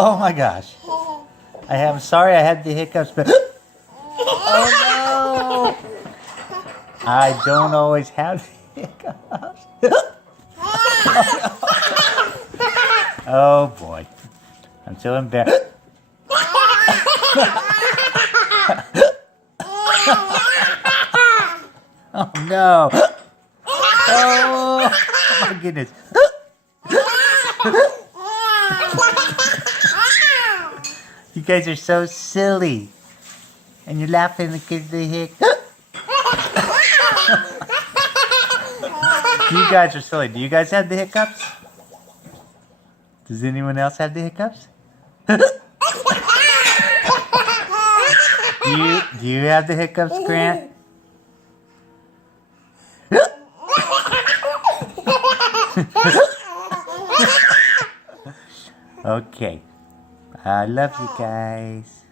Oh my gosh. I'm sorry I had the hiccups, but oh no! I don't always have the hiccups. Oh boy. I'm so embarrassed. Oh no. Oh my goodness. You guys are so silly. And you're laughing because of the hiccups. You guys are silly. Do you guys have the hiccups? Does anyone else have the hiccups? Do you have the hiccups, Grant? Okay. I love you guys.